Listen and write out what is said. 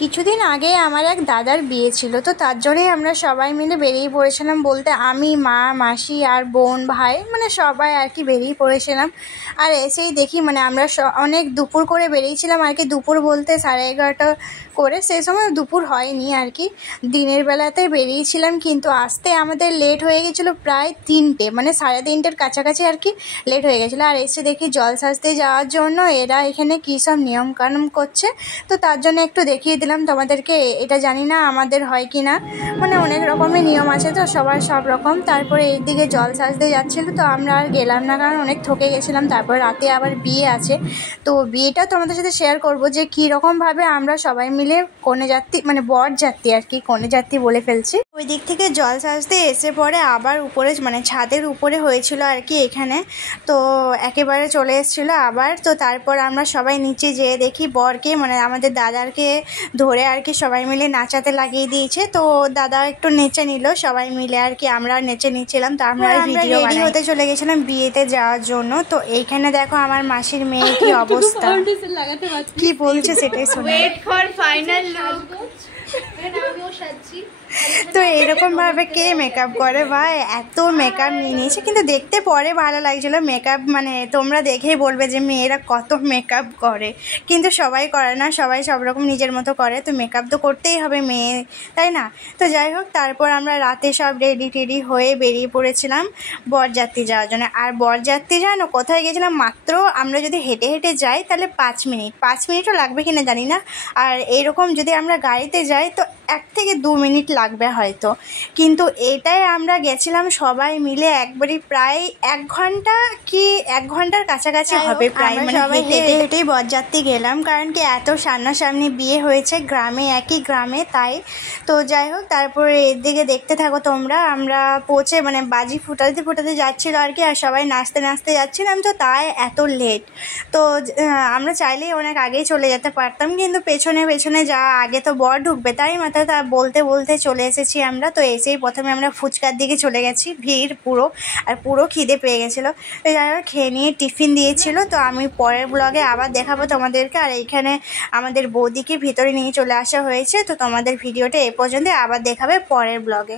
কিছুদিন আগে আমার এক দাদার বিয়ে ছিল, তো তার জন্যই আমরা সবাই মিলে বেরিয়ে পড়েছিলাম। বলতে আমি, মা, মাসি আর বোন, ভাই, মানে সবাই আর কি বেরিয়ে পড়েছিলাম। আর এসেই দেখি মানে আমরা অনেক দুপুর করে বেরিয়েছিলাম আর কি। দুপুর বলতে 11:30 করে, সেই সময় দুপুর হয়নি আর কি, দিনের বেলাতে বেরিয়েছিলাম। কিন্তু আসতে আমাদের লেট হয়ে গেছিলো প্রায় 3টে, মানে 3:30-র কাছাকাছি আর কি লেট হয়ে গেছিলো। আর এসে দেখি জল সাজতে যাওয়ার জন্য এরা এখানে কী সব নিয়মকানুন করছে, তো তার জন্য একটু দেখিয়ে দিলাম তোমাদেরকে। এটা জানি না আমাদের হয় কি না, মানে অনেক রকমের নিয়ম আছে তো সবার সব রকম। তারপরে এইদিকে জল সাজতে যাচ্ছিলো, তো আমরা আর গেলাম না কারণ অনেক থকে গেছিলাম। তারপর রাতে আবার বিয়ে আছে, তো বিয়েটা তোমাদের সাথে শেয়ার করব যে কীরকমভাবে আমরা সবাই মিলে কনেযাত্রী, মানে বর যাত্রী আর কি, কনেযাত্রী বলে ফেলছি। ওই দিক থেকে জল সাজতে এসে পরে আবার উপরে মানে ছাদের উপরে হয়েছিল আর কি এখানে, তো একেবারে চলে এসেছিলো আবার। তো তারপর আমরা সবাই নিচে যেয়ে দেখি বরকে, মানে আমাদের দাদারকে ধরে আর কি সবাই মিলে নাচাতে লাগিয়ে দিয়েছে। তো দাদা একটু নেচে নিল সবাই মিলে আর কি, আমরা নেচে নিচ্ছিলাম। তো আমরা ভিডিও রেডি হতে চলে গেছিলাম বিয়েতে যাওয়ার জন্য। তো এইখানে দেখো আমার মাসির মেয়ে কি অবস্থা, কি বলছে সেটাই শুনে। তো এরকমভাবে কে মেকআপ করে ভাই, এত মেকআপ নিয়ে নিয়েছে, কিন্তু দেখতে পরে ভালো লাগছিলো মেকআপ। মানে তোমরা দেখেই বলবে যে মেয়েরা কত মেকআপ করে, কিন্তু সবাই করে না, সবাই সব রকম নিজের মতো করে। তো মেকআপ তো করতেই হবে মেয়ে, তাই না? তো যাই হোক, তারপর আমরা রাতে সব রেডি টেডি হয়ে বেরিয়ে পড়েছিলাম বরযাত্রী যাওয়ার জন্য। আর বরযাত্রী জানো কোথায় গেছিলাম? মাত্র আমরা যদি হেঁটে হেঁটে যাই তাহলে 5 মিনিটও লাগবে কিনা জানি না। আর এরকম যদি আমরা গাড়িতে যাই তো 1 থেকে 2 মিনিট লাগবে হয়তো। কিন্তু এটাই আমরা গেছিলাম সবাই মিলে একবারই প্রায় 1 ঘন্টা কি 1 ঘন্টার কাছাকাছি হবে প্রায়, মানে সবাই হেঁটে হেঁটেই বরযাত্রী গেলাম। কারণ কি এত সামনাসামনি বিয়ে হয়েছে গ্রামে, একই গ্রামে, তাই। তো যাই হোক, তারপরে এদিকে দেখতে থাকো তোমরা। আমরা পৌঁছে মানে বাজি ফুটাতে ফুটাতে যাচ্ছিলো আর কি, আর সবাই নাচতে নাচতে যাচ্ছিলাম। তো তাই এত লেট। তো আমরা চাইলেই অনেক আগেই চলে যেতে পারতাম, কিন্তু পেছনে পেছনে যা আগে তো বর ঢুকবে, তাই মাথা তা বলতে বলতে চলে এসেছি আমরা। তো এসেই প্রথমে আমরা ফুচকার দিকে চলে গেছি, ভিড় পুরো, আর পুরো খিদে পেয়ে গেছিলো। তো যারা খেয়ে নিয়ে টিফিন দিয়েছিল। তো আমি পরের ব্লগে আবার দেখাবো তোমাদেরকে। আর এইখানে আমাদের বৌদিকে ভিতরে নিয়ে চলে আসা হয়েছে। তো তোমাদের ভিডিওটা এ পর্যন্ত, আবার দেখাবে পরের ব্লগে।